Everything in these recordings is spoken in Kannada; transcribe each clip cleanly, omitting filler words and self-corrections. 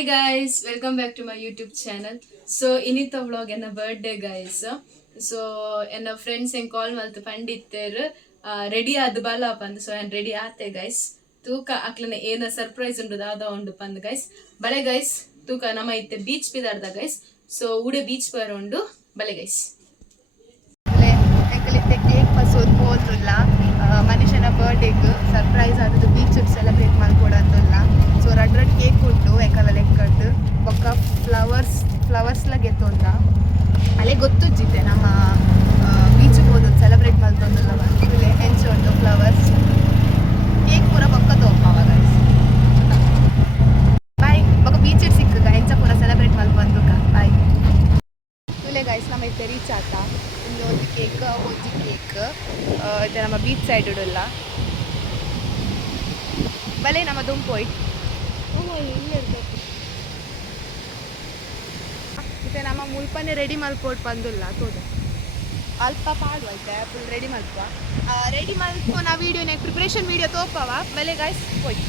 Hi guys, welcome back to my YouTube channel. So inita vlog enna birthday guys. So enna friends en call maltu panditteru ready adu bala pandu so en ready aate guys. ತೂಕ ಅಕ್ಲನೆ ಏನ ಸರ್ಪ್ರೈಸ್ ಉಂಡು ದಾದ ಉಂಡು ಪಂದ್ ಗೈಸ್ ಬಲೆ ಗೈಸ್ ತೂಕ ನಮ್ಮ ಇತ್ತೆ ಬೀಚ್ ಪಿದಾರ್ದ ಗೈಸ್ ಸೊ ಉಡೆ ಬೀಚ್ ಬರ ಉಂಡು ಬಲೆ ಗೈಸ್ ಎಂಕಲಿತ್ತೆ ಕೇಕ್ ಪಸೋದು ಹೋದ್ರಲ್ಲ ಮನುಷ್ಯನ ಬರ್ಡೇಗೆ ಸರ್ಪ್ರೈಸ್ ಆದದ್ದು ಬೀಚ್ ಸೆಲೆಬ್ರೇಟ್ ಮಾಡ್ಕೊಡೋದಲ್ಲ ಸೊ ರಡ್ ಕೇಕ್ ಉಂಟು ಎಂಕಲ್ಲ ಲೆಕ್ಕದ್ದು ಬೊಕ್ಕ ಫ್ಲವರ್ಸ್ಲ ಗೆತ್ತೊಂದ ಅಲ್ಲೇ ಗೊತ್ತುಜ್ಜಿತ್ತೆ ನಮ್ಮ ಬೀಚ್ಗೆ ಹೋದದ್ದು ಸೆಲೆಬ್ರೇಟ್ ಮಾಡ್ಕೊಂಡಲ್ಲ ಬಂದು ಹೆಂಚು ಉಂಟು ಫ್ಲವರ್ಸ್ ಕೇಕ್ ಪೂರ ಬೊಕ್ಕ ತೋಪವ ಗೈಸ್ ಬಾಯ್ ಬೊಕ್ಕ ಬೀಚ್ ಸಿಕ್ಕ ಹೆಂಚ ಪೂರ ಸೆಲೆಬ್ರೇಟ್ ಮಾಡ್ಕೊಂಡುಕ ಬಾಯ್ ತುಲೆ ಗೈಸ್ ನಮ್ಮ ಇತ್ತೆ ರೀಚ್ ಆತ ಒಂದು ಕೇಕ್ ಒಜ್ಜಿ ಕೇಕ್ ಇದು ನಮ್ಮ ಬೀಚ್ ಸೈಡ್ ಇಡಲ್ಲ ಬಲೆ ನಮ್ಮ ದುಂಪೋಯ್ ಮತ್ತೆ ನಮ್ಮ ಮುಲ್ಪನೆ ರೆಡಿ ಮಲ್ಪೋಟ್ ಬಂದಿಲ್ಲ ತೋದ ಅಲ್ಪ ಪಾಡುವೈತೆ ಫುಲ್ ರೆಡಿ ಮಲ್ಪ ನಾ ವೀಡಿಯೋನ ಪ್ರಿಪ್ರೇಷನ್ ವೀಡಿಯೋ ತೋಪವ ಬಲೆ ಗಾಯ್ಸ್ ಹೋಯ್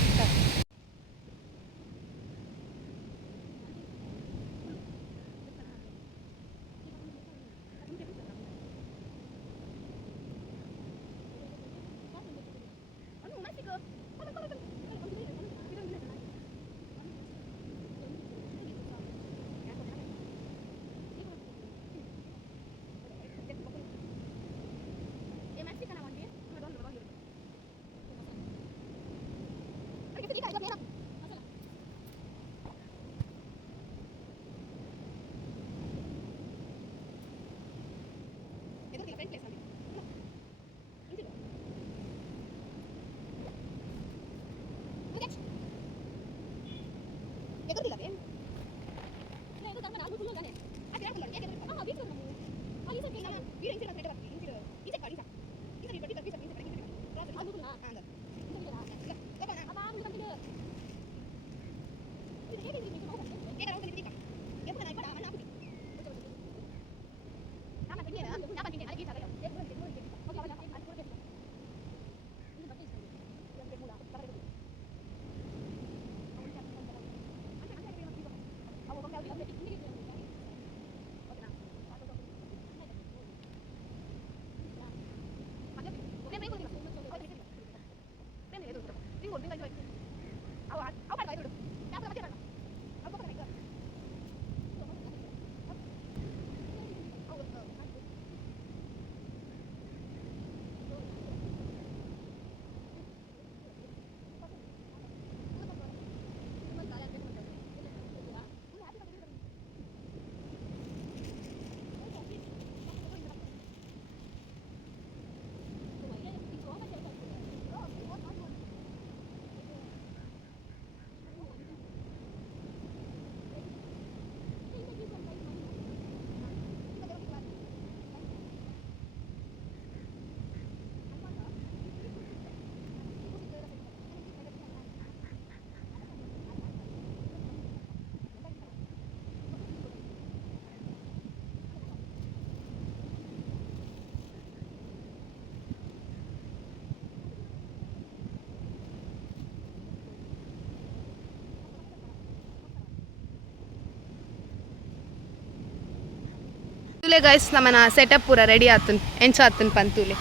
ತುಲೆ ಗೈಸ್ ನಮ್ಮನ ಸೆಟಪ್ ಪೂರ ರೆಡಿ ಆತನ್ ಎಂಚ ಆತನ್ ಪಂತುಲೆ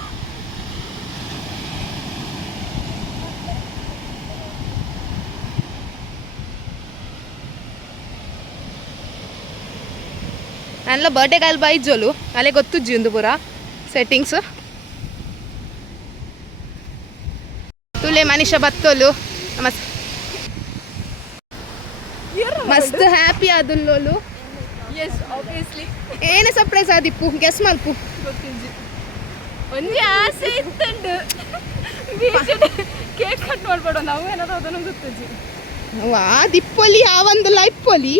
ನನ್ನ ಬರ್ಡೇ ಗಾಲ್ ಬೈಜೋಲು ಅಲ್ಲೇ ಗೊತ್ತುಜ್ಜಿ ಒಂದು ಪೂರ ಸೆಟ್ಟಿಂಗ್ಸ್ ತುಲೆ ಮನುಷ್ಯ ಬತ್ತೋಲು ಮಸ್ತ್ ಹ್ಯಾಪಿ ಆದುಲ್ಲೋಲು yes obviously ಏನೇ ಸರ್ಪ್ರೈಸ್ ಆದಿಪ್ಪು ಗೆಸ್ ಮಲ್ಪು ಒಂದೇ ಆಸೆ ಇತ್ತಂಡು ಕೇಕ್ ಕಟ್ ಮಾಡ್ಬೇಡ ನಾವು ಏನಾದ್ರು ಅದನ್ನು ಗೊತ್ತಜ್ಜಿ ವಾ ದಿಪ್ಪೊಲಿ ಯಾವಂದಲ್ಲ ಇಪ್ಪೊಲಿ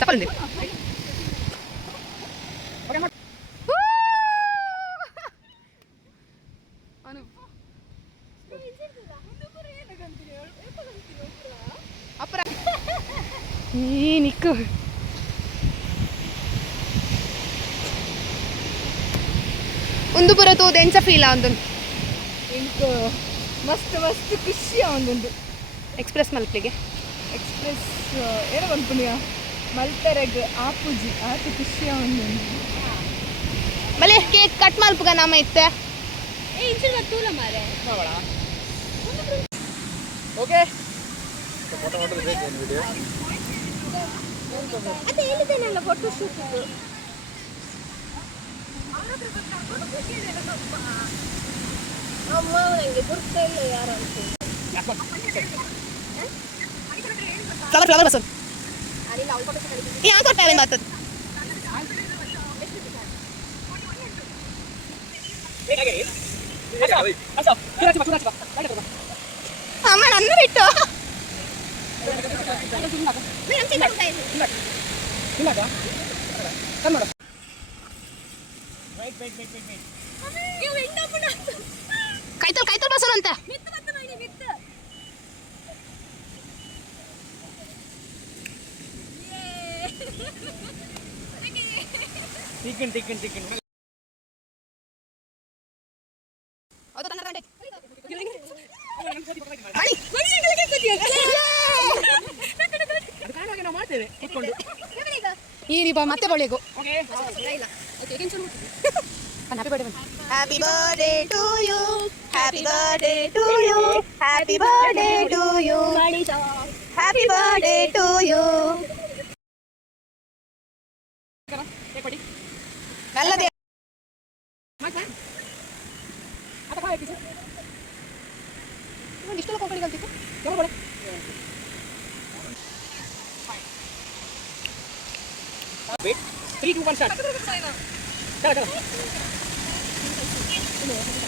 ತಗೊಳ್ಳಿ ಅಪರ ನೀನು ಇಕ್ಕು ಒಂದು ಪುರ ತೂದು ಎಂಚ ಫೀಲ್ ಒಂದು ಇಂಕ್ ಮಸ್ತ್ ಮಸ್ತ್ ಖುಷಿ ಒಂದೊಂದು ಎಕ್ಸ್ಪ್ರೆಸ್ ಮಲ್ಪಿಗೆ ಎಕ್ಸ್ಪ್ರೆಸ್ ಏನೋ ಬಂದ್ಪುಣ್ಯ ಮಲ್ಪೆರೆಗ್ ಆಪುಜಿ ಆತು ಖುಷಿ ಒಂದೊಂದು ಬಲೆ ಕೇಕ್ ಕಟ್ ಮಲ್ಪುಗ ನಮ್ಮ ಇತ್ತೆ ಓಕೆ ಫ್ಲವರ್ ಫ್ಲವರ್ ಬಸ್ ಯಾಕೆ ಕೊಟ್ಟಾರೆ ಮಾತದ್ದು ಅಮ್ಮ ನನ್ನ ಬಿಟ್ಟು ಕೈತಲ್ ಕೈತಲ್ ಬಸರಂತೆ ಈ ರೀ ಮತ್ತೆ ಬಳಿಗೂ happy birthday to you happy birthday to you happy birthday to you happy birthday to you ನಲ್ಲದೇ ಇಷ್ಟೆಲ್ಲ ಕೊಂಕಣಿ ಕಲ್ತಿತ್ತು Wait, 3, 2, 1, start. Chalo.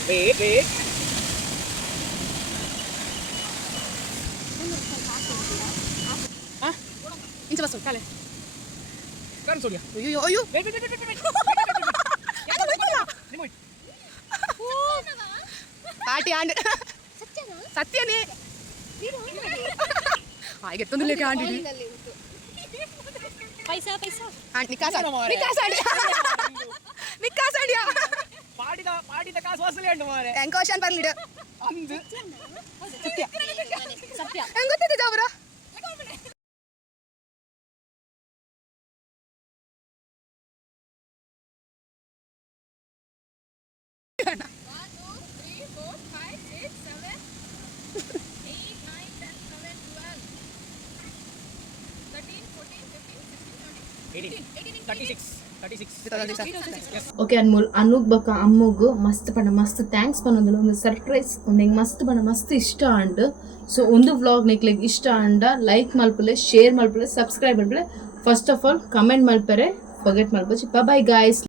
Wait. ಇಂಚ ಬಸ್ಸು ಕಾಲೆ Karan Sonia. ಅಯ್ಯೋ ಅಯ್ಯೋ Wait. Remote. ಪಾಟಿ ಆಂಡ್ ಸತ್ಯನೇ ಹಾಗೆ ತೊಂದಲೇಕೆ ಆಂಡಿ ಪೈಸಾ ನಿಕ್ಕಾಸಾಡಿಯಾ ಪಾಡಿದ ಕಾಸು ವಸೂಲಿ ಉಂಟು ಮಾರೆ ಟ್ಯಾಂಕೋಶನ್ ಬರ್ಲಿಡ ಅಂದು ಸತ್ಯ ಹೆಂಗ್ ಗೊತ್ತಿದೆ ಜಾಬ್ರ ಓಕೆ ಅನ್ಮೋಲ್ ಅನ್ನೂಗ್ ಬಕ್ಕ ಅಮ್ಮಗೂ ಮಸ್ತ್ ಪಂಡ ಮಸ್ತ್ ಥ್ಯಾಂಕ್ಸ್ ಪನ್ನೊಂದುಲ್ಲ ಒಂದು ಸರ್ಪ್ರೈಸ್ ಒಂದು ಮಸ್ತ್ ಪಂಡ ಮಸ್ತ್ ಇಷ್ಟ ಅಂಡ್ ಸೊ ಒಂದು ವ್ಲಾಗ್ ನಿಕ್ಲೆಗ್ ಇಷ್ಟ ಅಂಡ ಲೈಕ್ ಮಲ್ಪಲೆ ಶೇರ್ ಮಲ್ಪಲೆ ಸಬ್ಸ್ಕ್ರೈಬ್ ಮಲ್ಪಲೆ ಫಸ್ಟ್ ಆಫ್ ಆಲ್ ಕಮೆಂಟ್ ಮಲ್ಪರೆ ಫರ್ಗೆಟ್ ಮಲ್ಪಚ್ಚಿ ಬೈ ಗೈಸ್.